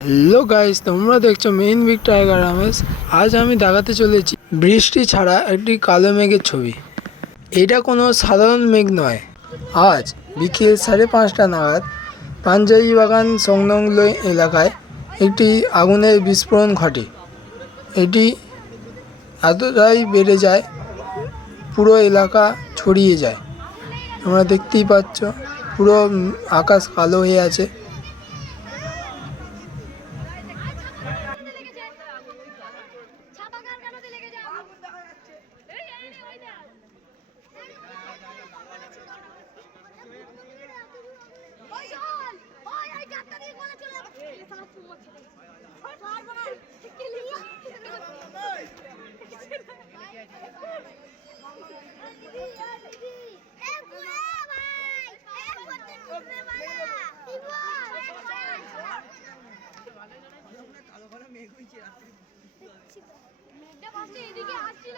Hello guys, তোমরা দেখছো main big tiger Ramesh. আজ আমি দেখাতে চলেছি বৃষ্টি ছাড়া একটি কালো মেঘের ছবি। এটা কোনো সাধারণ মেঘ নয়। আজ বিকেল 5:30 নাগাদ পাঞ্জাবি বাগান সংলগ্ন এলাকায় একটি আগুনের বিস্ফোরণ ঘটে। এটি এতটাই বেড়ে যায়, পুরো এলাকা ছড়িয়ে যায়। তোমরা দেখতেই পাচ্ছ, পুরো আকাশ কালো হয়ে আছে। এদিকে আসছিল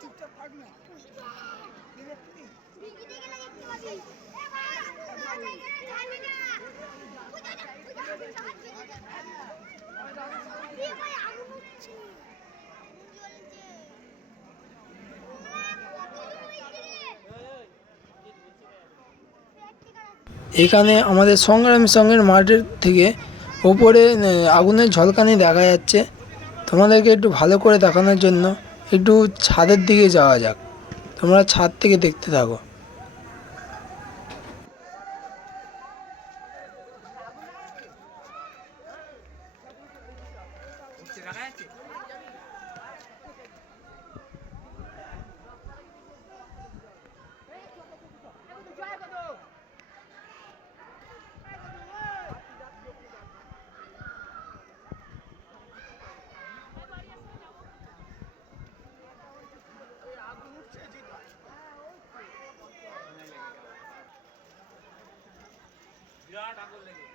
চুপচাপ থাক না। এখানে আমাদের সংগ্রামী সংঘের মাঠের থেকে ওপরে আগুনের ঝলকানি দেখা যাচ্ছে। তোমাদেরকে একটু ভালো করে দেখানোর জন্য একটু ছাদের দিকে যাওয়া যাক। তোমরা ছাদ থেকে দেখতে থাকো। বিরাট আগুন লেগে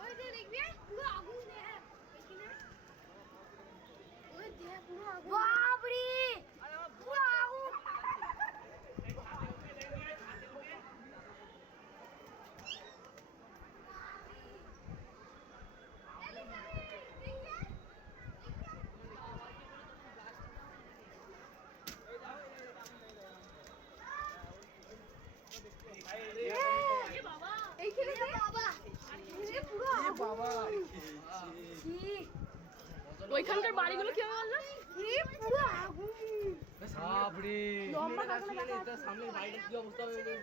ওই যে দেখবি পুরো আগুন দেখ এখানে ওই দেখ পুরো আগুন বাপরে পুরো আগুন ওইখানকার বাড়িগুলো কিভাবে বললো পুরো আগুন বাপরে লম্বা কাকড়া দেখা সামনে বাড়িটা কি অবস্থা হবে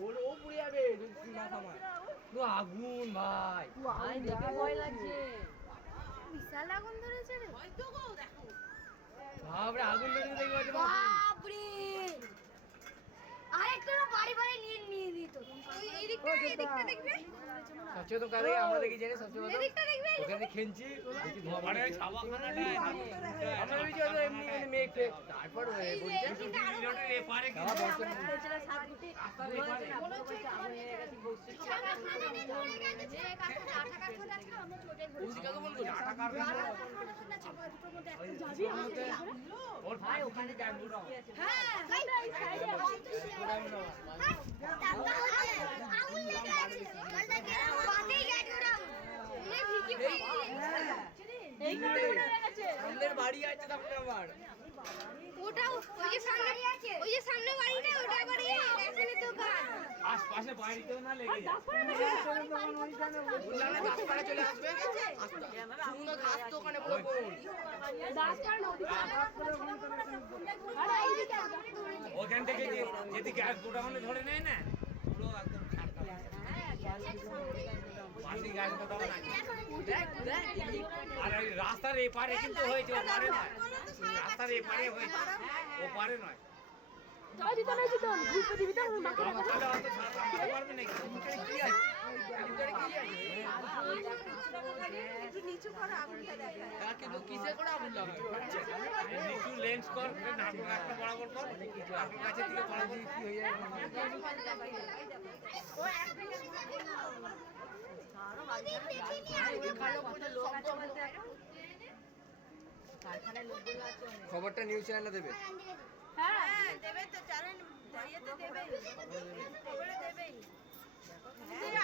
ওর ও পুড়ে যাবে যদি না থামায় পুরো আগুন ভাই ভাই দেখে ভয় লাগছে বিশাল আগুন ধরেছে রে হয়তো গো দেখো বাপরে আগুন ধরে দেখো বাপরে আরেকটা বাড়ি বাড়ি নিয়ে দিত এই দিকটা দেখবে সচেতন করে আমরা দেখি জানি সবচেয়ে বড় ওখানে খেলছি মানে ছাবাখানাটা আমরা ওই যে এমনি মানে মেঘ তারপর বলছে মিনিটের এপারে কি বলছে সাত গুটি রাস্তার এপারে মনে হচ্ছে আমি একাছি বসছি ছাবাখানা নিয়ে চলে গেছে যে কাকুটা আটা কাকু দেখো আমরা চলে বলছি ওই কাকু বলতো আটা কারখানা না ছাবা দুটোর মধ্যে একটা যাবি ওর ভাই ওখানে যাই বড় হ্যাঁ এই সাইডে আগুন লেগে আছে আমাদের বাড়ি আছে তারপরে আবার ওটা ওই যে সামনে আছে ওই যে সামনে বাড়িটা ওটা বাড়ি এখানে দোকান আশপাশে বাড়িতেও না লেগে গাছপালা চলে আসবে শুকনো ঘাস দোকানে বলো গাছপালা নদী ওখান থেকে যদি গ্যাস গোডাউনে ধরে নেয় না পুরো একদম পাশে গাছ কোথাও নাই আর এই রাস্তার এপারে কিন্তু হয়েছে ওপারে নয় রাস্তার এপারে হয়েছে ওপারে নয় নিচু করে আগুনটা দেখা কিন্তু কিসে করে আগুন লাগাবে নিচু লেন্স কর নাটক একটা বরাবর কর আপনার কাছে থেকে বরাবর কি হয়ে যায় খবরটা নিউজ চ্যানেলে দেবে হ্যাঁ দেবে তো চ্যানেল ইয়েতে দেবেই খবরে দেবেই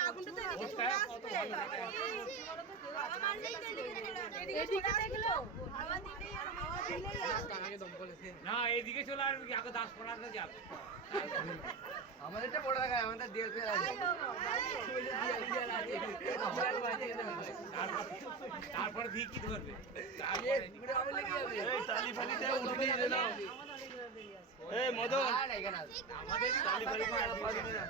আগুনটা তো এদিকে চলে আসবে হাওয়া মারলেই তো এদিকে দেখলো হাওয়া দিলেই আর হাওয়া দিলেই না এইদিকে চলে আসবে কি আগে 10 পড়াতে যাবে আমাদেরটা পড়ে রাখা আমাদের দেড় পেয়ে আছে তারপর ভি কি ধরবে এই তালি ফালি দিয়ে উঠে নিয়ে নাও এই মদন আমাদের তালি ফালি দিয়ে আগুন না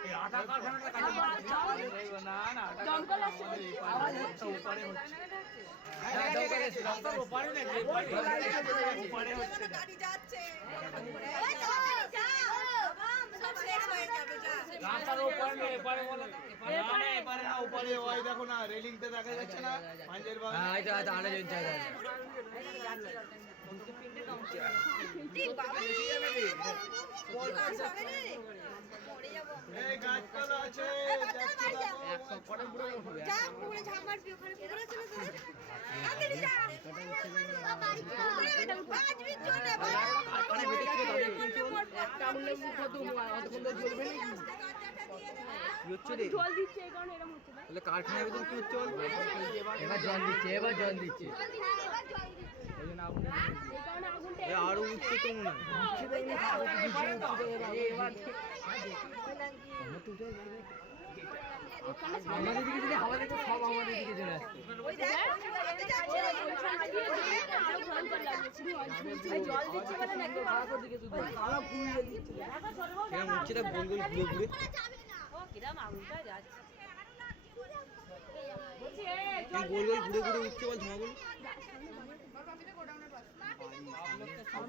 এই আটা কারখানাটা কাজে না না জঙ্গল আছে উপরে হচ্ছে রাস্তার ওপারে না যে উপরে হচ্ছে গাড়ি যাচ্ছে সব শেষ হয়ে যাবে যা রাস্তার ওপারে না এপারে বলো না না এবারে না উপরে ওই দেখো না রেলিংটা দেখা যাচ্ছে না পাঞ্জের বাগান হ্যাঁ এটা তো আনা জন্য চাই এই গাছপালা আছে জল দিচ্ছে এই কারণে এরকম হচ্ছে তাহলে কারখানার ভিতরে কি হচ্ছে এবার জল দিচ্ছে এবার জল দিচ্ছে এই জন্য আগুন এই কারণে আগুনটা আরো উঠছে তো মনে আমাদের দিকে যদি হাওয়া দেখো সব আমাদের দিকে চলে আসছে জল দিচ্ছে বলে নাকি কেমন উঠছে তা গোল গোল ঘুরে ঘুরে কিরম আগুনটা যাচ্ছে গোল গোল ঘুরে ঘুরে উঠছে বল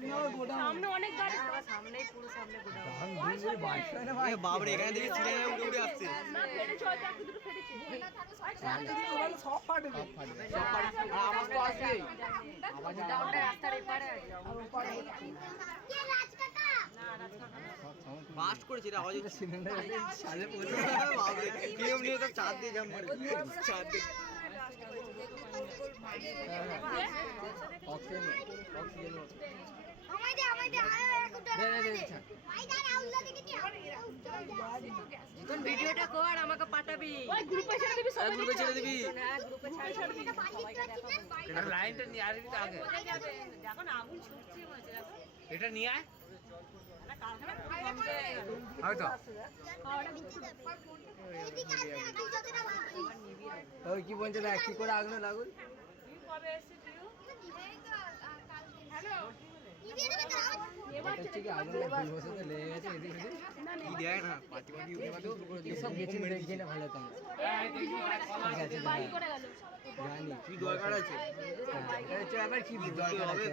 ধোঁয়াগুলো সামনে অনেক গাড়ি সামনেই পুরো সামনে বাবরে এখানে দেখি সিলিন্ডার উড়ে উড়ে আসছে না ফেটেছে হয়তো একটু দুটো ফেটেছে সব ফাটবে আর আওয়াজ তো আসবেই ওটা রাস্তার এপারে আছে ফাস্ট করেছে রে আওয়াজ হচ্ছে সিলিন্ডার সালে পড়ে বাবরে কেম নিয়ে তো চার দিয়ে জাম করে চার দিয়ে অক্সিজেন অক্সিজেন এখন ভিডিওটা কর আমাকে পাঠাবি ওই গ্রুপে ছেড়ে দিবি সবাই গ্রুপে ছেড়ে দিবি হ্যাঁ গ্রুপে ছেড়ে দিবি সবাইকে দেখাবো এটা লাইনটা নিয়ে আসবি তো আগে কোথায় যাবে এখন আগুন ছুটছে মনে দেখো এটা নিয়ে আয় না কারখানা কমছে হয়তো ওই কি বলছে দেখ কি করে আগুন লাগুন তুই কবে এসেছিস হ্যালো হচ্ছে কি আগুন ভুল বসে লেগে গেছে এদিক ওদিক কি দেয় না পার্টি পার্টি উঠে পাতে শুরু করে দিয়েছে সব গেছে দেখে না ভালো তো ঠিক আছে বাই করে গেল জানি কি দরকার আছে আচ্ছা আবার কি দরকার হবে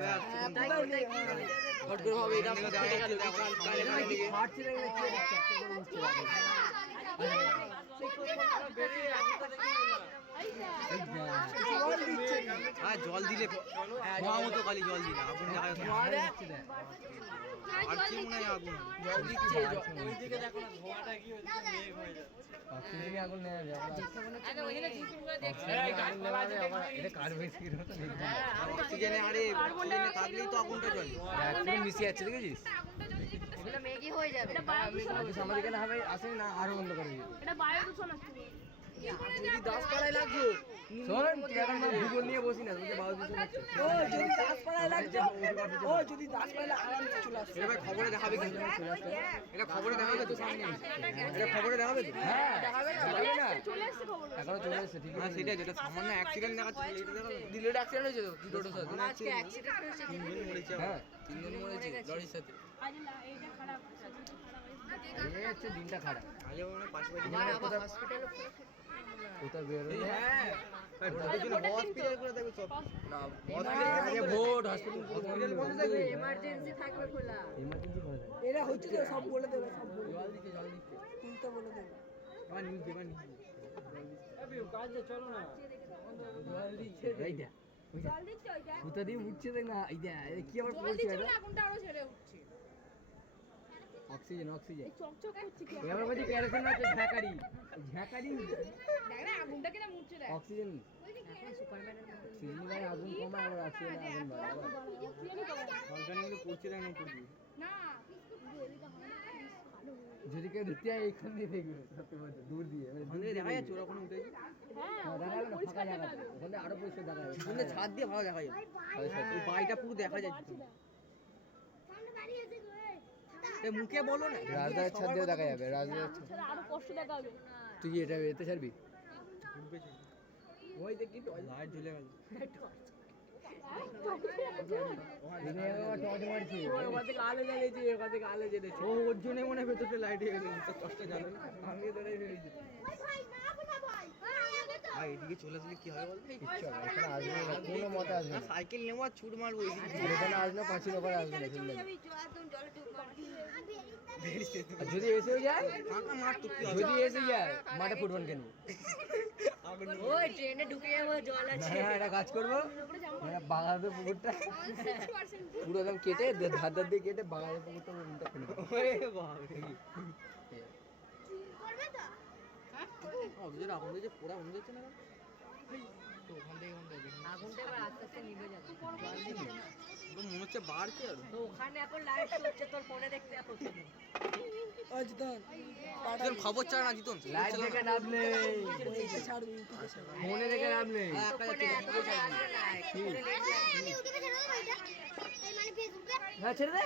হট করে হবে এটা কালে কালে দিকে ফাটছে দেখলে কি চাকরি করে উঠছে জল দিলে ধোঁয়া মতো খালি জল দিলে আগুন আর কি মনে হয় আগুন জল দিচ্ছে ওইদিকে দেখো না ধোঁয়াটা কি হচ্ছে মেঘ হয়ে যাচ্ছে অক্সিজেনে আগুন নেওয়া যাবে আগে ওখানে জিতুগুলো দেখছি এটা কার্বন স্কির মতো অক্সিজেনে আরে অক্সিজেনে থাকলেই তো আগুনটা জ্বলে তুমি মিশে যাচ্ছে দেখেছিস এগুলো মেগি হয়ে যাবে এটা আমাদের এখানে হবে আসে না আরো বন্ধ করে দিবে এটা বায়ু দূষণ আছে যদি 10 পাড়ায় লাগছো শোন এখন না ভূগোল নিয়ে বসি না তোকে বায়ু দূষণ হচ্ছে ও যদি 10 পাড়ায় লাগছো ও যদি 10 পাড়ায় আরামসে চলে আসবে এটা ভাই খবরে দেখাবে কি এটা খবরে দেখাবে তো সামনে এটা খবরে দেখাবে তো হ্যাঁ দেখাবে না এখনো চলে এসেছে ঠিক আছে সেটাই যেটা সামান্য অ্যাক্সিডেন্ট দেখাচ্ছে এটা দেখো দিল্লির অ্যাক্সিডেন্ট হয়েছে তো দুটোর সাথে আজকে অ্যাক্সিডেন্ট হয়েছে তিনজন মরেছে হ্যাঁ তিনজন মরেছে লরির সাথে এই হচ্ছে দিনটা খারাপ আগে মনে হয় পাশাপাশি আমার আবার হসপিটালে কোথাও বেরোলে হ্যাঁ হসপিটাল করে দেখো সব না আরে ভোট হসপিটাল এমার্জেন্সি থাকবে খোলা এমার্জেন্সি করে দেয় এরা হচ্ছে তো সব বলে দেবে সব জল দিচ্ছে খুলতে বলে দেবে এবার নিউজ দেবা নিউজ জল দিচ্ছে এই দেখ কোথা দিয়ে উঠছে দেখ না এই দেখ কি আবার পড়ছে এটা আগুনটা আরো ছেড়ে উঠছে অক্সিজেন অক্সিজেন চকচক করছে কি এবার বলছি কেরোসিন আছে ঝাঁকারি ঝাঁকারি দেখ না আগুনটা কিনা মুছছে দেখ অক্সিজেন সিজনি ভাই আগুন কমা আর অক্সিজেন আগুন বাড়ে ফাংশন কিন্তু পড়ছে দেখ না পড়ছে না যদি কেউ দেখতে যায় এইখান দিয়ে দেখবে সত্যি বলতে দূর দিয়ে মানে ওখান থেকে দেখা যাচ্ছে ওরা ওখানে উঠেছে দেখা গেল না ফাঁকা জায়গা ওখানে আরো পরিষ্কার দেখা যাবে ওখানে ছাদ দিয়ে ভালো দেখা যাচ্ছে এই বাড়িটা পুরো দেখা যাচ্ছে এই মুখে বলো না রাজদার ছাদ দিয়ে দেখা যাবে রাজদার আরো কষ্ট দেখাবে তুই কি এটা এতে ছাড়বি ওই দেখি লাইট জ্বলে গেল টর্চ মারছি ওখান থেকে আলো জ্বালিয়েছে ওখান থেকে আলো জ্বেলেছে ও ওর জন্য মনে হয় ভেতরটা লাইট হয়ে গেছে টর্চটা জ্বালে আমি ধরে ফেলেছি ভাই এদিকে চলে আসলে কি হবে বল কিচ্ছু হবে না, এখানে আসবে না কোনো মতে আসবে না সাইকেল নেবো আর ছুট মারবো এখানে আসলে পাঁচিল ওপরে আসবে না চলে যাবে। আর যদি এসেও যায় ফাঁকা মাঠ তো কি যদি এসে যায় মাঠে ফুটবল খেলবো ওই ট্রেনে ঢুকে যাবো জল আছে হ্যাঁ একটা কাজ করবো মানে বাগাবে পুকুরটা পুরো একদম কেটে ধার ধার দিয়ে কেটে বাগাবে পুকুরটা উল্টা ফেলে দেবো। ওরে বাবা অবজেক্ট এখন যে পুরো মনে যাচ্ছে না তো ওখান থেকে আগুনটা এবার আস্তে আস্তে নিভে যাবে তো মনে হচ্ছে বাড়ছে আর তো ওখানে এখন লাইট হচ্ছে তোর ফোনে দেখতে এত জিতন খবর চায় না জিতন লাইট দেখে লাভ নেই ফোনে দেখে লাভ নেই হ্যাঁ ছেড়ে দে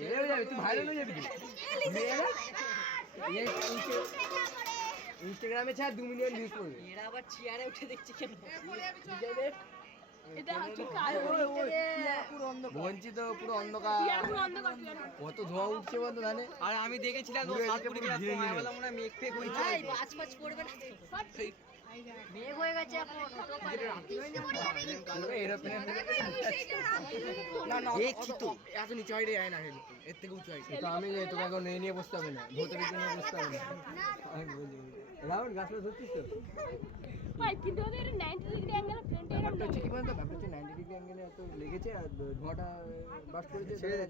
ছেড়ে যাবে তুই ভাইরাল হয়ে যাবি ইনস্টাগ্রামে ছাড় 2 মিলিয়ন ভিউজ করবে এরা আবার চেয়ারে উঠে দেখছে কেন বঞ্চিত পুরো অন্ধকার কত ধোঁয়া উঠছে বন্ধু জানে আর আমি দেখেছিলাম তো পুরো 7 এদিকে কোটি পুরো টাকা ঘিরে ঘিরে। আয়ওয়ালা মনে হয় মেঘ ফেক হয়েছে ভাই বাজ ফাজ পড়বে না মেঘ হয়ে গেছে এখন হতেও পারে পুরো এরোপ্লেন না না দেখছি তো এত নিচে হাইটে যায় না হেল এর থেকে উঁচু হাইটে তো আমি যে তোকে এখন নিয়ে বসতে হবে না ভূতের পিছনে নিয়ে বসতে হবে না আমি বলছি রাউন্ড গাছটা ধরছিস তো ভাই কিন্তু ওদের 90 ডিগ্রি অ্যাঙ্গেলে ফ্রন্টে এরকম ব্যাপারটা হচ্ছে কি বলতো ব্যাপারটা হচ্ছে 90 ডিগ্রি অ্যাঙ্গেলে এত লেগেছে আর ধোঁয়াটা বাস্ট করেছে ছেড়ে দে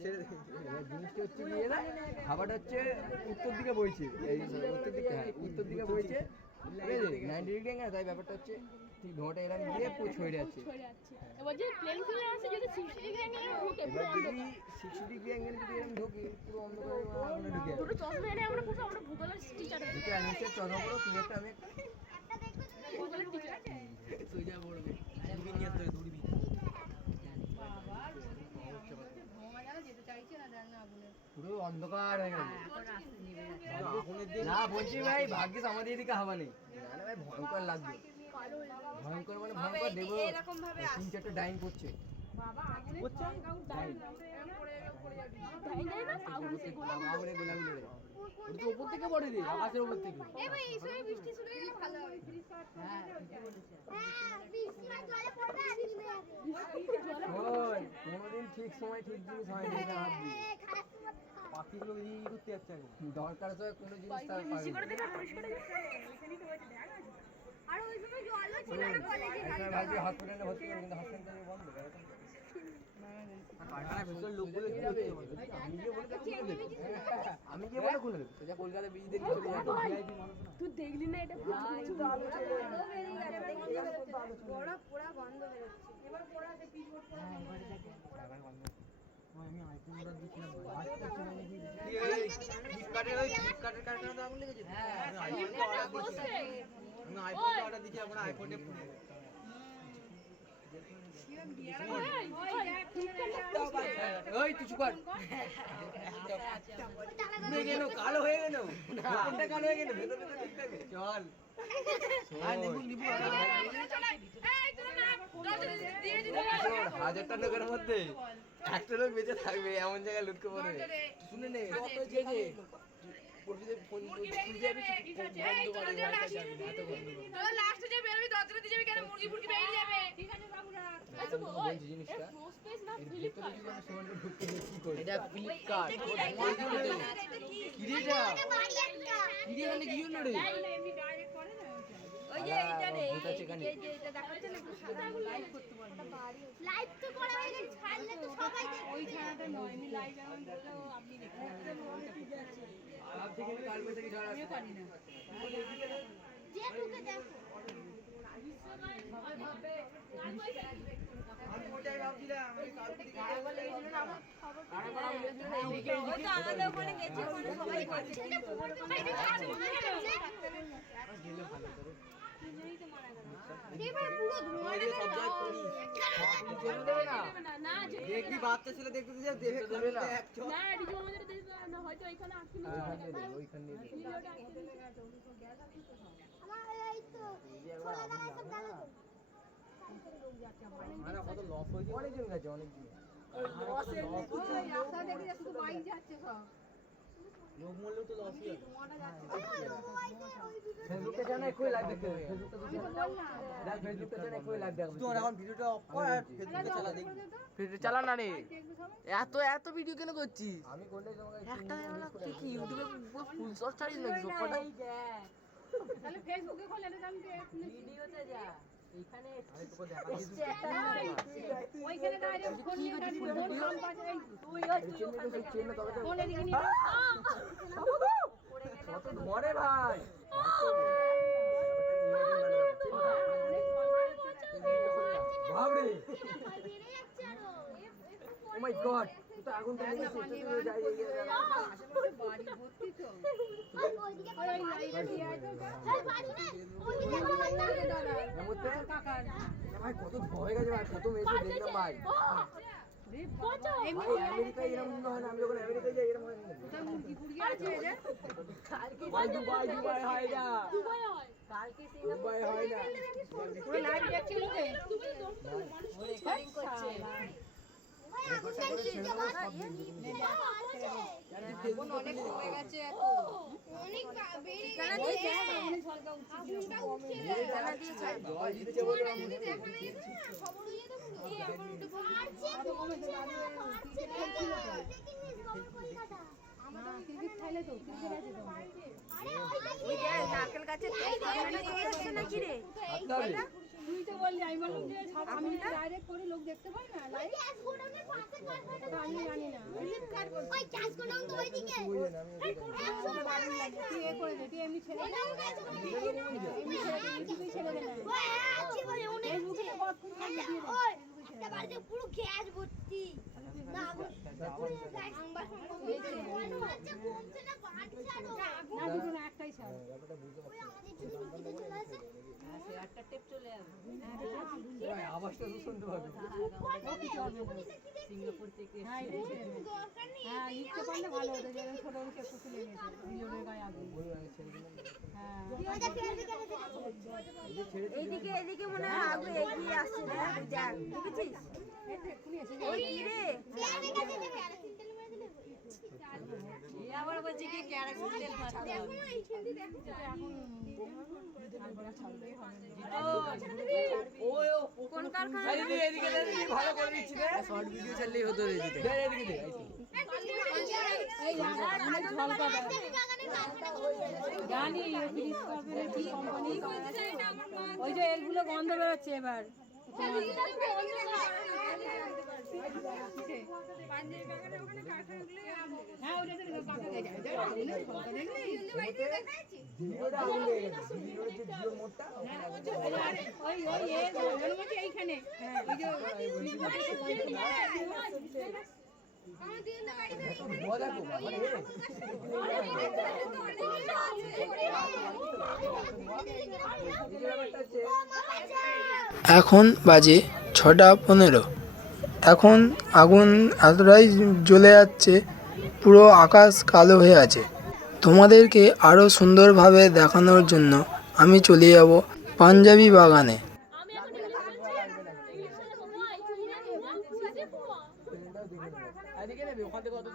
এবার জিনিসটা হচ্ছে কি এরা হাওয়াটা হচ্ছে উত্তর দিকে বইছে এই উত্তর দিকে হ্যাঁ উত্তর দিকে বইছে ঠিক আছে 90 ডিগ্রি অ্যাঙ্গেল তাই ব্যাপারটা হচ্ছে ঠিক ধোঁয়াটা এরকম গিয়ে পুরো ছড়ে যাচ্ছে ছড়ে যাচ্ছে এবার যে প্লেন ফিলে আছে যদি 60 ডিগ্রি অ্যাঙ্গেলে ঢোকে এবার পুরো যদি 60 ডিগ্রি অ্যাঙ্গেল যদি এরকম ঢোকে পুরো অন্ধকারে আগুনে ঢুকে যাবে দুটো চশমা এনে আমরা পুরো আমরা ভূগোলের টিচার দুটো অ্যানিমেটেড চশমা পরো তুমি একটা আমি একটা ভূগোলের টিচার সোজা পড়বে দূরবীন নিয়ে আসতে হবে দূরবীন পুরো অন্ধকার হয়ে গেল আগুনের দিকে না বলছি ভাই ভাগ্যিস আমাদের এদিকে হাওয়া নেই না ভাই ভয়ঙ্কর লাগবে ভয়ঙ্কর মানে ভয়ঙ্কর দেবো 3-4টা ডাইন করছে তাই না আগুন সে আগুনে গোলাগুলি রে ওটা তো উপর থেকে পড়ে রে আকাশের উপর থেকে এই ভাই এই সময় বৃষ্টি শুরু হয়ে গেলে ভালো হবে ওই কোনোদিন ঠিক সময় ঠিক জিনিস হয় না এটা ভাববি পাখিগুলো এই করতে যাচ্ছে এখন দরকার তো কোনো জিনিস তার পাবে আর ওই সময় জলও ছিল না কলেজে এখন ভাবছি হসপিটালে ভর্তি করে কিন্তু হসপিটালে বন্ধ কারখানার ভেতর লোকগুলো কি যাবে করতে হবে আমি গিয়ে বলে খুলে দেবো আমি গিয়ে বলে খুলে দেবো সোজা কলকাতা বিজি দিয়ে চলে যাবে তুই দেখলি না এটা আমি আইফোন অর্ডার দিয়েছিলাম ফ্লিপকার্টের ওই ফ্লিপকার্টের কারখানা তো আগুন লেগেছে আমি আইফোন অর্ডার দিয়েছিলাম আমরা আইফোন অর্ডার দিয়েছি আমরা আইফোনে ওই কিছু কর গেল কালো হয়ে গেল কোনটা কালো হয়ে গেল ভেতর ভেতর ঠিক থাকবে চল আর নিবু 1000টা লোকের মধ্যে একটা লোক বেঁচে থাকবে এমন জায়গায় লুটকে পড়বে শুনে নে কত যে প্রতিদিন ফোন যাবে লাস্টে যে বেরোবি দরজাটা দিয়ে যাবে কেন মুরগি ফুরগি বেরিয়ে যাবে ঠিক আছে বাবুরা আচ্ছা ওই জিনিসটা স্পেস না ফ্লিপকার্ট এটা ফ্লিপকার্ট কি রে এটা কি রে মানে কি হলো রে এমনি ডাইরেক্ট করে না ওই যে এইটা রে ভূত আছে এখানে। এই যে এটা দেখাচ্ছে না সাদা লাইভ করতে পারবে লাইভ তো করা হয়ে গেছে ছাড়লে তো সবাই দেখবে ওই ছাড়াটা নয় এমনি লাইভ এমন করলেও আপনি দেখতে আপ থেকে কাল में থেকে ঝড় আসে পারি না যে ঢুকে দেখো আমি ওটাই ভাবছিলাম আমি কাল থেকে ও তো আমাদের ওখানে গেছে ওখানে সবাই করছে এবার পুরো ধোঁয়াটা সব জায়গায় করি না না দেখবি বাচ্চা ছেলে দেখতে দিছে দেখে করবে না না ডিজো আমাদের দেখবে না হয়তো এখানে আটকে ওইখানে ভিডিওটা আটকে আমার এই তো ছোলা দানা সব দানা মানে কত লস হয়েছে অনেকজন গেছে অনেকজন রাস্তা দেখে শুধু বাইক যাচ্ছে সব লোক মরলে তো লসই হবে ফেসবুকে জানা কই লাইভ দেখতে ফেসবুকে তো দেখ ফেসবুকে জানা কই লাইভ দেখতে তুই এখন ভিডিওটা অফ কর আর ফেসবুকে চালা দেখ ভিডিও চালা না রে এত ভিডিও কেন করছিস আমি করলে তোমাকে একটা কি কি ইউটিউবে ফুল শর্ট ছাড়িস নাকি সবকটা তাহলে ফেসবুকে খোলে না আমি ভিডিওতে যা এখানে আমি তোকে দেখাচ্ছি ওইখানে ডাইরেক্ট ফোন নিয়ে ফোন নাম পাঠাই তুই ওই তুই ওখানে চেন তবে তো ফোন এদিকে নিয়ে কত ধরে ভাই বাবরে বেড়ে যাচ্ছে আরো ও মাই গড তুই তো আগুন তো নিয়ে এসেছিস তুই যাই বাড়ি ভর্তি তো ওইদিকে ওই লাইটে দিয়ে আয় তো হ্যাঁ বাড়ি না ওইদিকে দাদা এমতে কাকা ভাই কত ভয় গেছে ভাই প্রথম এসে দেখলাম ভাই এমনি ভাই আমেরিকায় এরকম মনে হয় না আমি যখন আমেরিকায় যাই এরকম হয় না কোথায় মুরগি ফুরগি আছে রে ভাই দুবাই দুবাই হয় না দুবাই হয় কালকে সেই দুবাই হয় না পুরো লাইভ দেখছিল রে রেকর্ডিং করছে ভাই আগুন দেখছিস যে বাস এখন অনেক কমে গেছে এত অনেক বেড়ে জানা গেছে দিয়ে ঝলকা উঠছে আগুনটা উঠছে জানা দিয়েছে জল দিচ্ছে বলে আমি দেখানো যেত না খবর হয়ে যেত পুরো এই এখন উঠে পারছে পারছে দেখিস খবর কলকাতা আমাদের ক্রিকেট খেলে তো ক্রিকেট আছে তো আরে ওই যে নারকেল গাছে তেল দিচ্ছে নাকি রে তুই তো বললি আমি বললাম যে সব আমি ডাইরেক্ট করে লোক দেখতে পাই না ওই গ্যাস গোডাউনের পাশে কারখানাটা আমি জানি না ওই গ্যাস গোডাউন তো ওইদিকে তুই এ করে দে তুই এমনি ছেড়ে দে এমনি ছেড়ে দে ইউটিউবে ছেড়ে দে না একটা বাড়িতে পুরো গ্যাস ভর্তি না আগুন সংবাদ বাচ্চা কমছে না বাড়ছে আরো না দুটো না একটাই ছাড় ওই আমাদের যদি নিচে চলে আসে একটা টেপ চলে আসবে ভাই আওয়াজটা তো শুনতে পাবে সিঙ্গাপুর থেকে হ্যাঁ দরকার নেই হ্যাঁ লিখতে পারলে ভালো হতো যেমন ছোট ওকে একটু খুলে গেছে দুজনের গায়ে আগুন হ্যাঁ ওইটা ফেলবে কেন এইদিকে এইদিকে মনে হয় আগুন এগিয়ে আসছে দেখ দেখেছিস এক্ষুনি এসে ওই রে ফেলবে কেন কেরাসিন তেল মেরে দিলে আবার বলছে কি কেরাসিন তেল মারতে দেখো না এই খেলতে দেখো কোন কারখানা আরে দিদি এদিকে দে দিদি ভালো করে দিচ্ছি রে শর্ট ভিডিও ছাড়লেই হতো রে দিতে দে এদিকে দে এই অনেক ঝলকা দেয় জানি ব্রিজ কর্পোরেট কি কোম্পানি ওই যে এগুলো গন্ধ বেরোচ্ছে এবার হ্যাঁ ওটা তো পাকা গেছে ভিডিওটা আগুন লেগে গেছে ভিডিওর যে জিও মোডটা ওই ওই এর মধ্যে এইখানে ওই যে মজা খুব মানে এখন বাজে 6:15। এখন আগুন এতটাই জ্বলে যাচ্ছে, পুরো আকাশ কালো হয়ে আছে। তোমাদেরকে আরও সুন্দরভাবে দেখানোর জন্য আমি চলে যাব পাঞ্জাবি বাগানে। আমি এখন ইংলিশ বলছি ইংলিশ সাথে বাবা এই চুইনা বুঝাতে বাবা এদিকে নেবে ওখান থেকে অত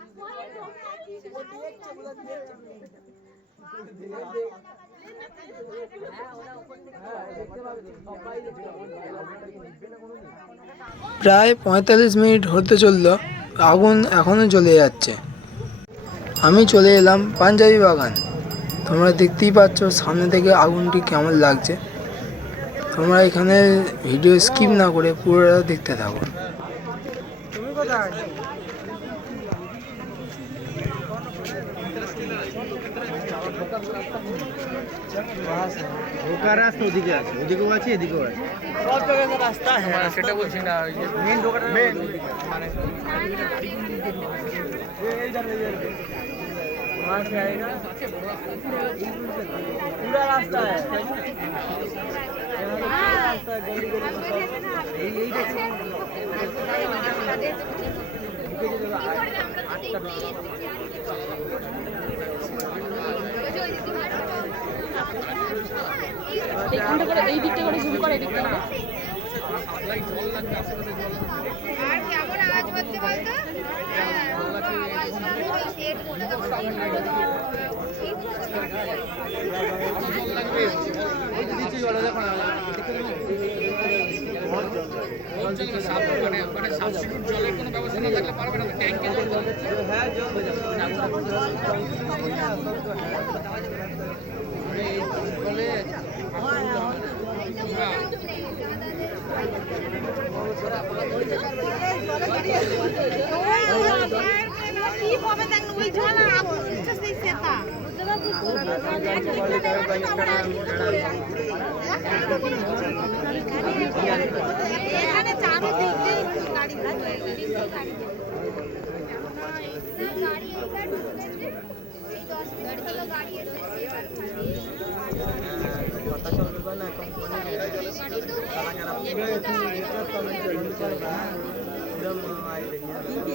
প্রায় 45 মিনিট হতে চললো, আগুন এখনও জ্বলে যাচ্ছে। আমি চলে এলাম পাঞ্জাবি বাগান। তোমরা দেখতেই পাচ্ছ সামনে থেকে আগুনটি কেমন লাগছে। তোমরা এখানে ভিডিও স্কিপ না করে পুরোটা দেখতে থাকো। তুমি কোথায়? ঢোকার রাস্তা ওদিকে আছে, ওদিকেও আছে এদিকেও আছে। সব জায়গায় রাস্তা হ্যাঁ সেটা বলছি না, ওই যে মেন ঢোকাটা মেন মানে এই যাবে वहाँ से आएगा पूरा रास्ता है रास्ता है गली गली এইখানটা করে এই দিকটা করে জুম করে এই দিকটা করে আর কেমন আওয়াজ হচ্ছে বলতো? মানে সাবস্টিটিউট জলের কোনো ব্যবস্থা না থাকলে পারবে না, ট্যাঙ্কে জল কি হবে দেখ ওই ঝোলা আবশ্যক সেই সেটা এখানে চাবি দিতে গাড়ি হয়ে গেছে গাড়ি এবার ঢুকেছে এই 10 মিনিট হলো গাড়ি এসেছে এবার पता चल रहा ना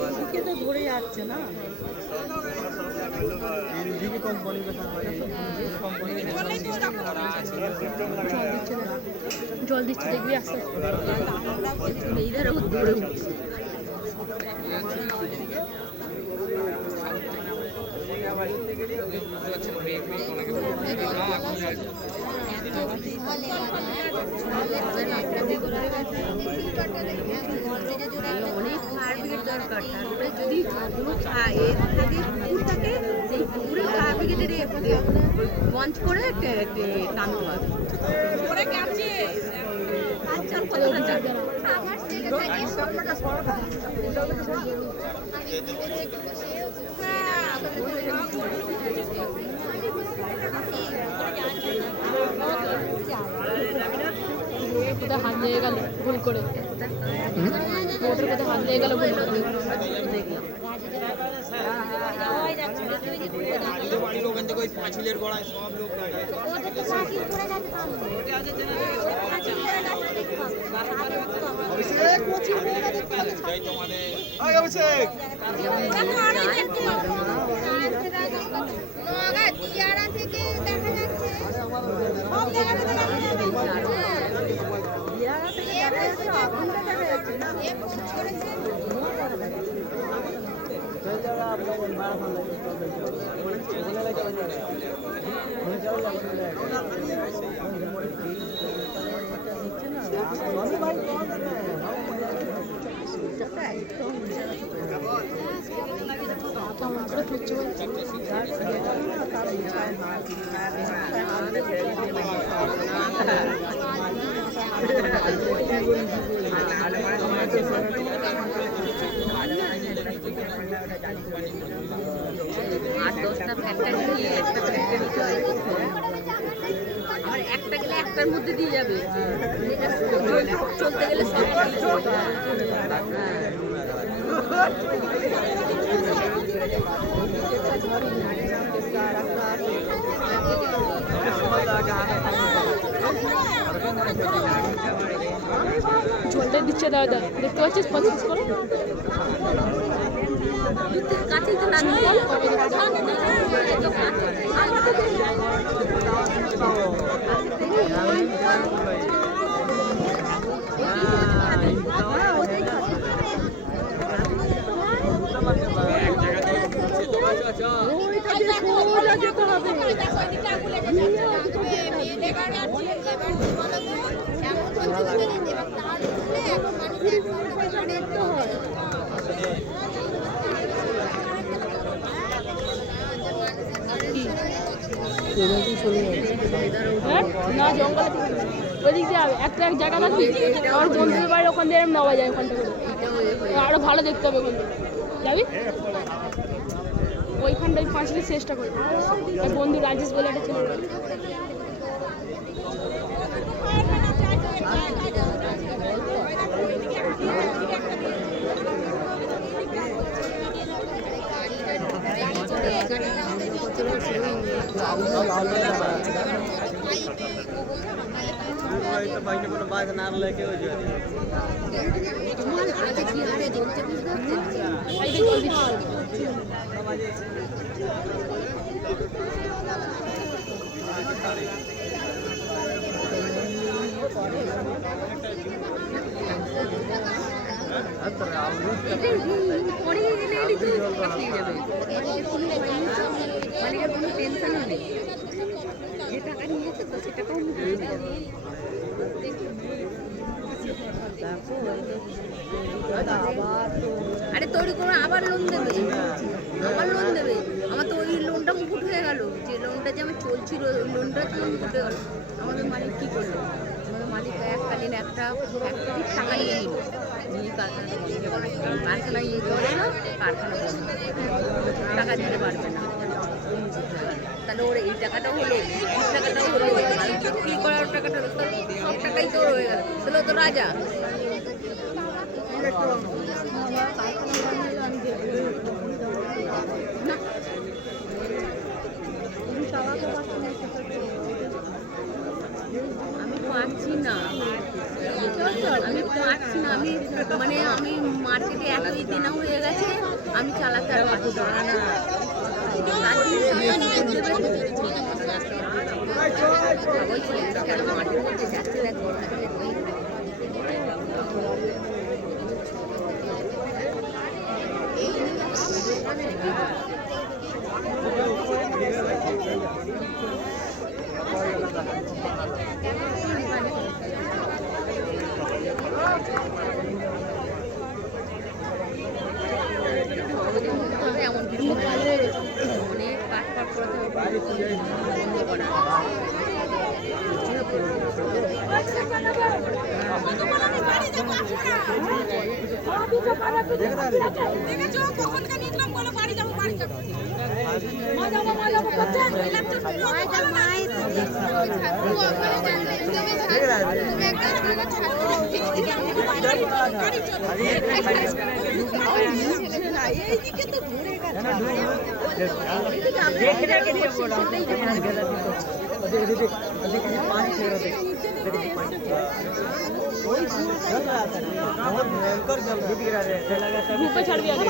এদিকে তো ধরে যাচ্ছে না এদিকে কোম্পানি জল দিচ্ছে দেখবি আস্তে আস্তে এইধারে ধরে উঠছে অনেক ফায়ার ব্রিগেড দরকার তারপরে যদি কোনো এর থাকে পুকুর থাকে সেই পুকুরে ফায়ার ব্রিগেডের লঞ্চ করে টানতে পারবে আচ্ছা কতটা যাবে আমার থেকে থাকে সবটা সরকার আমি দূরে বসে কোথায় হাত লেগে গেল ভুল করে মোটর কোথায় হাত লেগে গেল ভুল করে বাড়ির ওখান থেকে ওই পাঁচিলের গোড়ায় সব লোক অভিষেক দিয়ারা থেকে দেখা যাচ্ছে সব জায়গা থেকে দেখা কেমন করে ফিরছে আট দশটা ফ্যাক্টরি নিয়ে একটা ফ্যাক্টরি আর একটা গেলে একটার মধ্যে দিয়ে যাবে চলতে গেলে সব ঝোলটা দিচ্ছে দাদা, দেখতে পাচ্ছিস পছন্দ করো হ্যাঁ না জঙ্গলে ওই দিক দিয়ে যাবে একটা এক জায়গা থাকবি আমার বন্ধুদের বাড়ি ওখান দিয়ে নেওয়া যায় ওখানটা করে আরো ভালো দেখতে হবে ওখান থেকে যাবি ওইখানটায় ফাঁসলে চেষ্টা করবি আর বন্ধু রাজেশ বলে একটা ছেলে আরে তৈরি করে আবার লোন দেবে আমার তো ওই লোনটা মুকুট হয়ে গেল যে লোনটা যে আমার চলছিল ওই লোনটা তো মুকুট হয়ে গেল আমাদের মালিক কী করলো আমাদের মালিক এককালীন একটা টাকা নিয়ে নিল নিয়ে কারখানায় নিয়ে করে না কারখানা বন্ধ টাকা দিতে পারবে না তাহলে ওর এই টাকাটাও হলো এই টাকাটাও হলো মালিক বিক্রি করার টাকাটা সব টাকাই তো হয়ে গেল তাহলে তো রাজা আমি পাচ্ছি না আমি মানে আমি মার্কেটে এতই দেনা হয়ে গেছে আমি চালাতে আর পারছি না কেন মাঠের মধ্যে যাচ্ছে দেখো এমন কিছু অনেক কাজ পাঠ করতে হবে গ্রুপে ছাড়বি আগে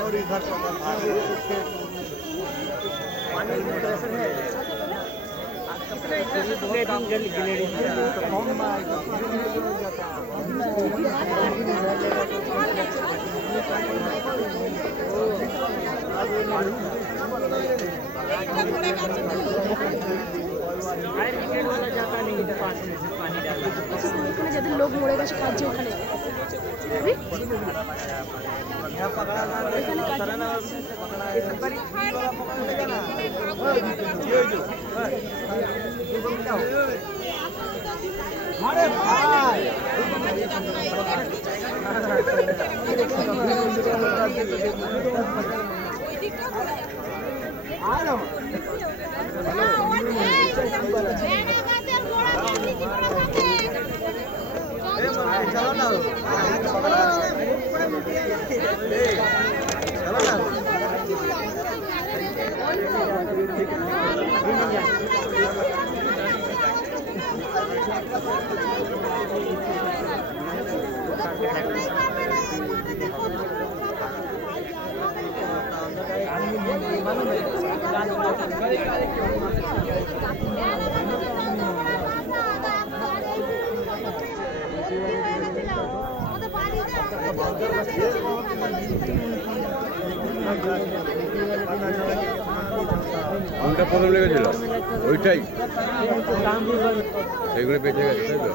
और इधर पानी प्रेशर है যাদের লোক মরে গেছে কাজে ওখানে चलो ना কোনটা প্রথম লেগেছিল ওইটাই, সেগুলো বেঁচে গেছে তাই তো।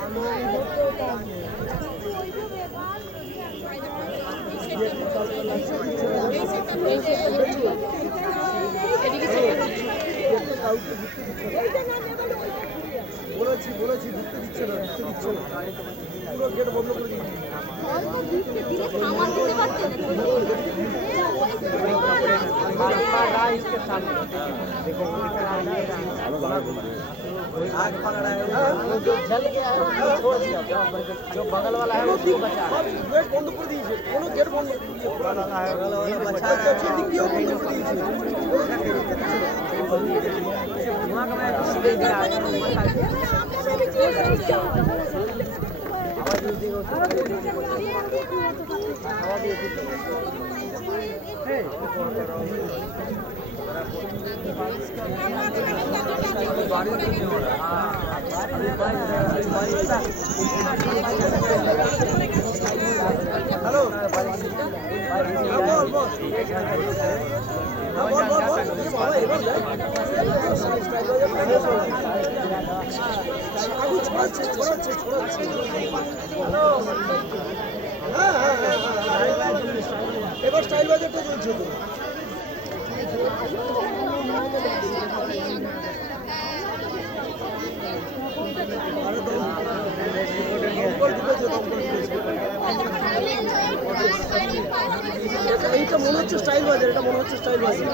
বলেছি ঢুকতে দিচ্ছে না, পুরো গেট বন্ধ করে দিচ্ছে। जो बगल वाला है उसको बचा, गेट बंद कर दीजिए, कोनो गेट बंद कर दीजिए, बचा दिख दियो बंद कर दीजिए। वहाँ का मैं हेलो बोल बोल আগুন ছড়াচ্ছে। এবার স্টাইল বাজারটা চলছে তো। এইটা মনে হচ্ছে স্টাইল বাজার, এটা মনে হচ্ছে স্টাইল বাজার।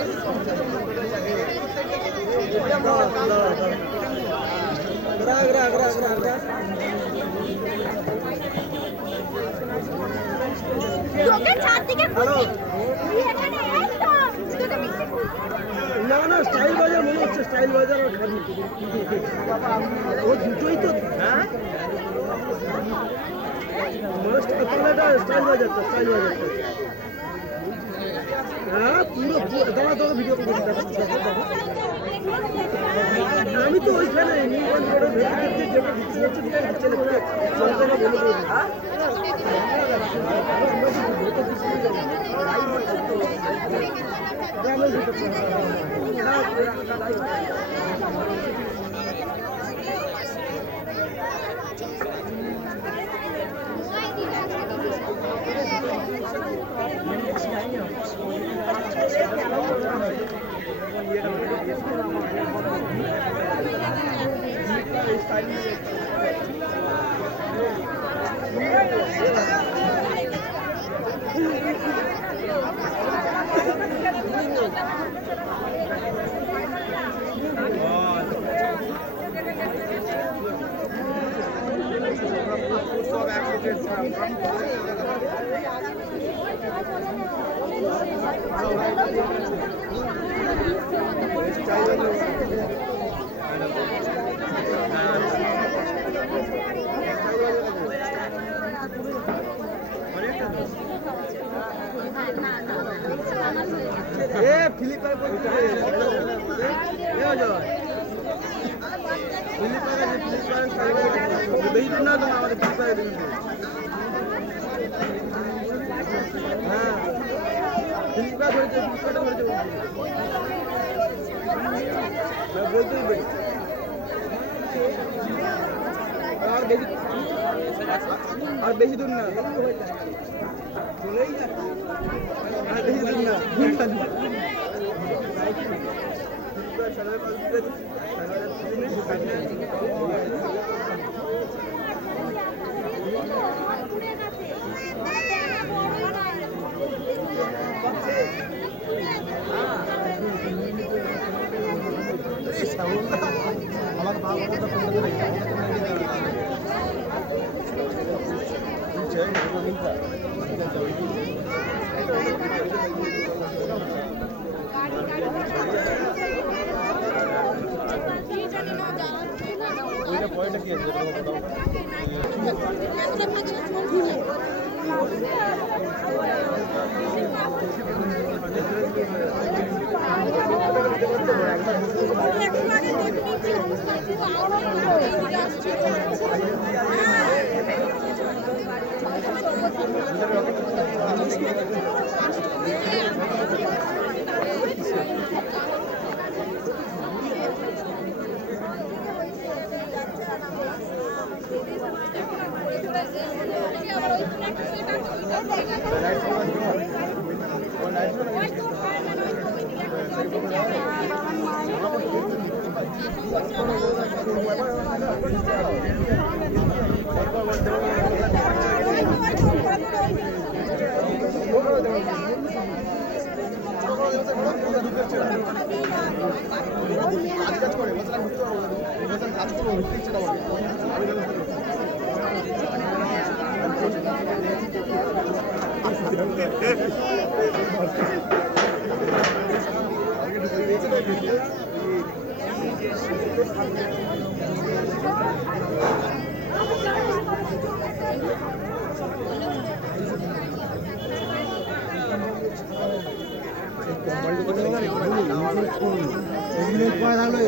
না না স্টাইল বাজার মনে হচ্ছে, স্টাইল বাজার আর খালি ও দুটোই তো। হ্যাঁ স্টাইল বাজারটা, স্টাইল বাজারটা। হ্যাঁ পুরো দাঁড়া দাঁড়া ভিডিও করে আমি তো ওইখানে নিউগঞ্জ রোডের ভেতরে যেটা ঢুকতে হচ্ছে আর বেশি দূর না, আর বেশি দূর না।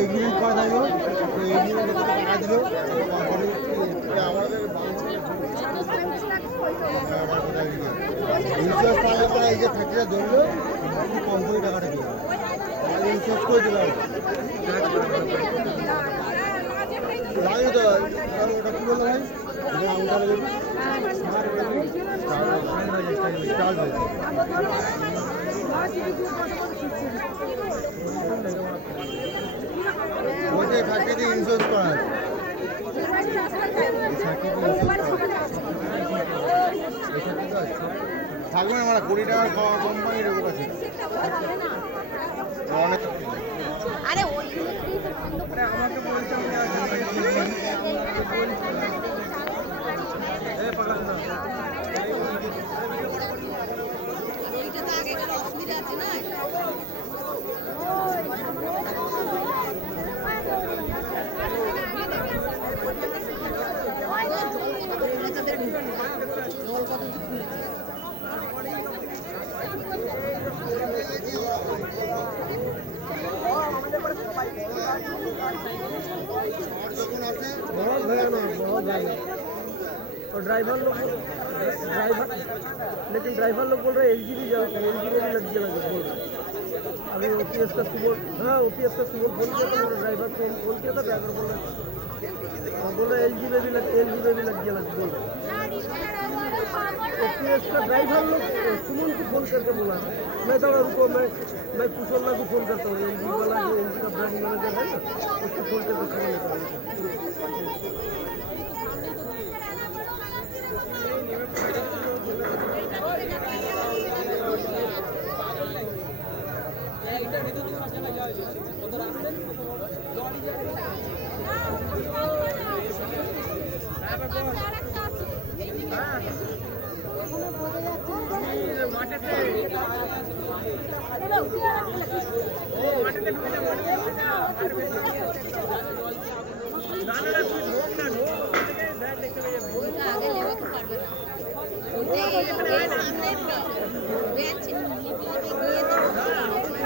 এগ্রিমেন্ট করা থাকলো এগ্রিমেন্ট টাকা দিল ইন্স্যুরেন্স পাওয়ার পরে এই যে ফ্যাক্টরিটা ধরলো কম করে টাকাটা দিল তাহলে ইন্স্যুরেন্স করে দিল রাজু তো ওটা কি বললো ভাই আমটা ওইটা ফ্যাক্টরিতে ইন্স্যুরেন্স করা আছে থাকবে না 20 টাকা কোম্পানির ওর কাছে অনেক আরে ওই আমাকে বলছে এইটা তো আগেকার অসুবিধা আছে না ड्राइवर लोग लेकिन ड्राइवर लोग बोल रहे एलजीबी भी लग गया बोल रहे अभी ओपीएस का सुबह हाँ ओपीएस का सुबह बोल दिया था ड्राइवर फोन बोल किया था ड्राइवर बोल रहे एलजीबी भी लग गया बोल रहे ओपीएस का ड्राइवर लोग सुमन को फोन करके बोला मैं तो उनको मैं कुशलना को फोन करता हूँ एलजी वाला जो एलजी का ब्रांड मैनेजर है ना उसको फोन करके फोन लेता हूँ আগে লেবাকে পারবে না ওই সামনে বেঞ্চ নিয়ে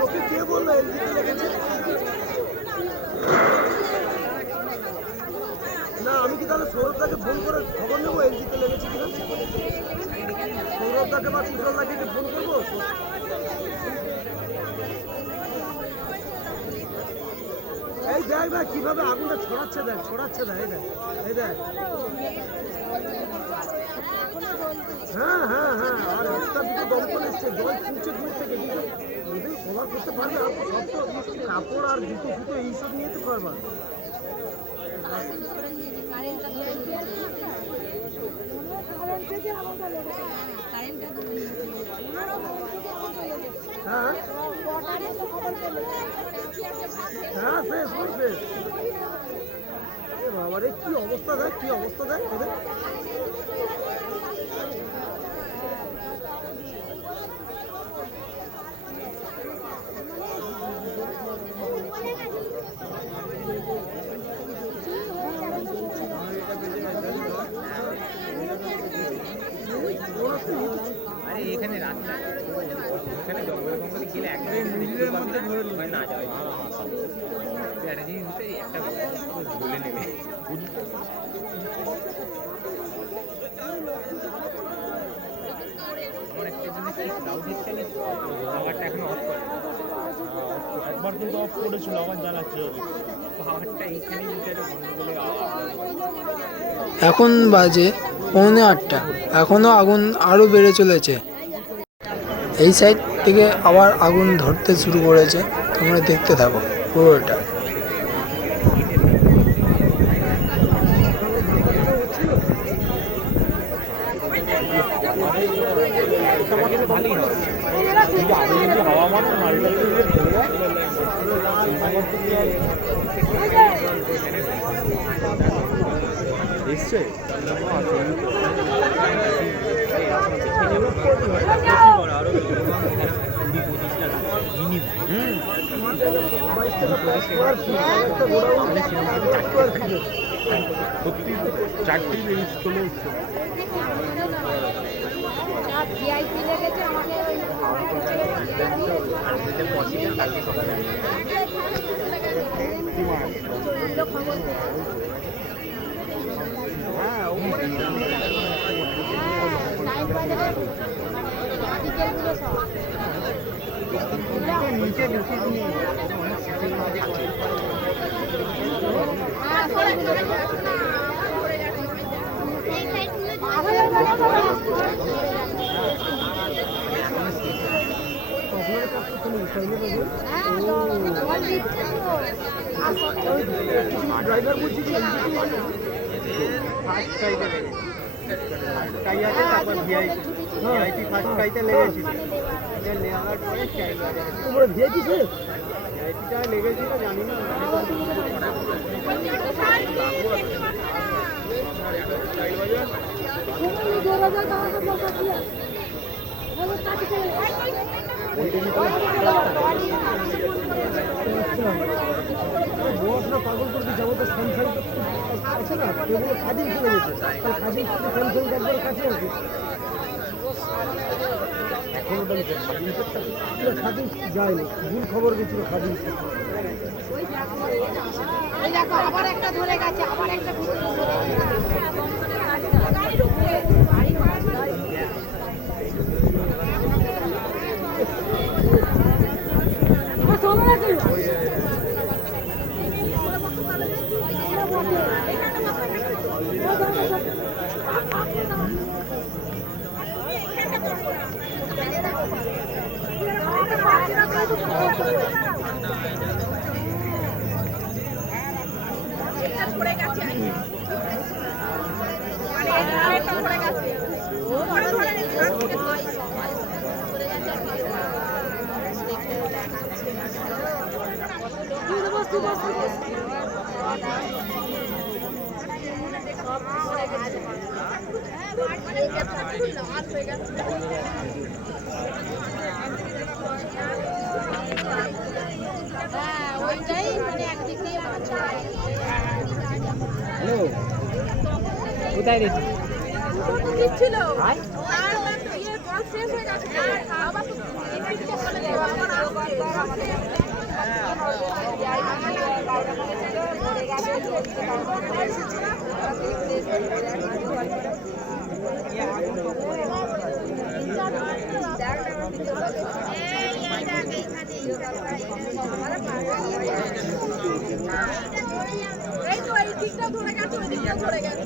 ওকে কে বললো এলজিতে লেগেছে না আমি কি তাহলে সৌরভদাকে ফোন করে খবর নেবো এলজিতে লেগেছে কিনা সৌরভদাকে বা কুশলদাকে ফোন করবো এই দেখ ভাই কিভাবে আগুনটা ছড়াচ্ছে দেখ এই দেখ হ্যাঁ হ্যাঁ হ্যাঁ আর একটা দুটো দমকল এসছে জল ফুটছে দূর থেকে কিন্তু যদি কভার করতে পারবে আর সব তো কাপড় আর জুতো ফুটো এইসব নিয়ে তো পারবা হ্যাঁ হ্যাঁ শেষ বাবা রে কি অবস্থা দেখ ওদের ওরা তো এখানে রাস্তা এখানে জঙ্গলে ফঙ্গলে গেলে একদম মিলের মধ্যে ধরে না যাওয়া একটা জিনিস একটা বলে নেবে আমার একটা জিনিস ক্লাউড হচ্ছে না পাওয়ারটা এখন অফ করে একবার কিন্তু অফ করেছিল আবার জ্বালাচ্ছে পাওয়ারটা এইখানে ভিতরে বলে এখন বাজে 8:45, এখনও আগুন আরও বেড়ে চলেছে। এই সাইড থেকে আবার আগুন ধরতে শুরু করেছে, তোমরা দেখতে থাকো পুরোটা। সত্যি 4টি লেন্স চলে এসছে। ভিআইপি লেগেছে আমাকে ওই ড্রাইভার বলছি যে ফার্স্ট ফ্লাইটে লেগেছে, তাই আছে তারপর ভিআইপি ফার্স্ট ফ্লাইটে লেগেছিল, নেওয়ার পরে স্টাইল বাজারে ভিআইপিটা লেগেছিল জানি না। পাগল করে যাবো তো সংসার আছে না, এগুলো খাদিম চলে গেছে, খাদিম সংসার একবার কাছে আছে এখন খাদিম যায়নি, ভুল খবর গেছিল খাদিম। দেখো আবার একটা ধরে গেছে, আবার একটা পড়ে গেছে, পড়ে গেছে ওইটাই মানে একদিক দিয়ে কোথায় গেছি দিচ্ছিল শেষ হয়ে গেছে আবার এই তো এই দিকটা ধরে গেছে, ওই দিকটা ধরে গেছে,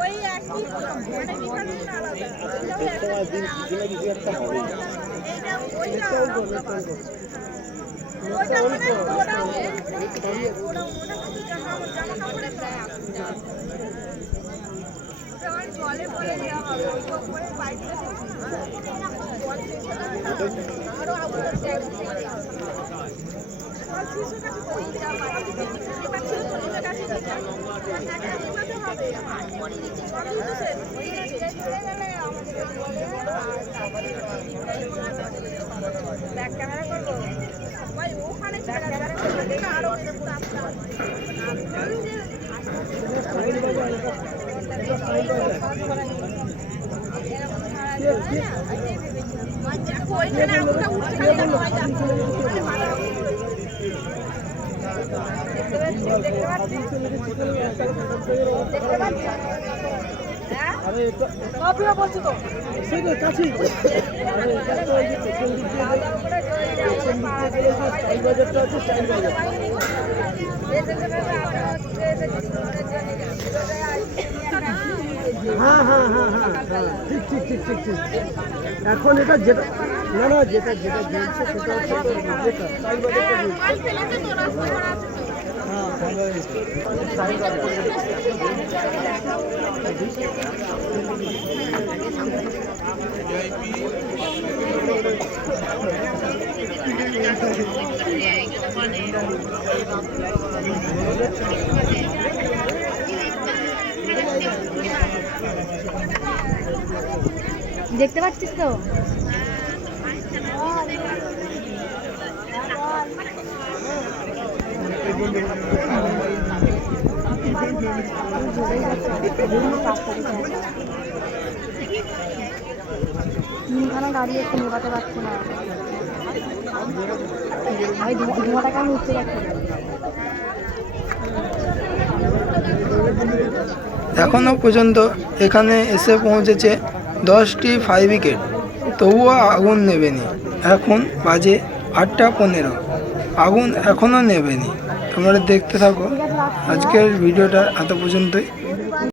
ওই একই মানে বিখানে না আলাদা, ওইটা মানে ওটা জামা কাপড়ের জলে পরে দেওয়া হবে, ওই করে বাইকটা আরো আবার ব্যাক ক্যামেরা করবো ভাই, ওখানে আরো হ্যাঁ হ্যাঁ হ্যাঁ হ্যাঁ হ্যাঁ ঠিক ঠিক ঠিক ঠিক ঠিক এখন এটা যেটা না না যেটা যেটা ঝুলছে সেটা হচ্ছে যেটা চাইল বাজারটা ঝুলছে। হ্যাঁ ভালো হয়েছে। চাইল দেখতে পাচ্ছিস তো? তিনখানা গাড়ি একটু নেবাতে পারছি না, ভাই ধোঁয়াটা কেমন উঠতে যাচ্ছে। এখনও পর্যন্ত এখানে এসে পৌঁছেছে 10টি ফায়ার ব্রিগেড, তবুও আগুন নেবেনি। এখন বাজে 8:15, আগুন এখনও নেবেনি। তোমরা দেখতে থাকো। আজকের ভিডিওটা এত পর্যন্তই।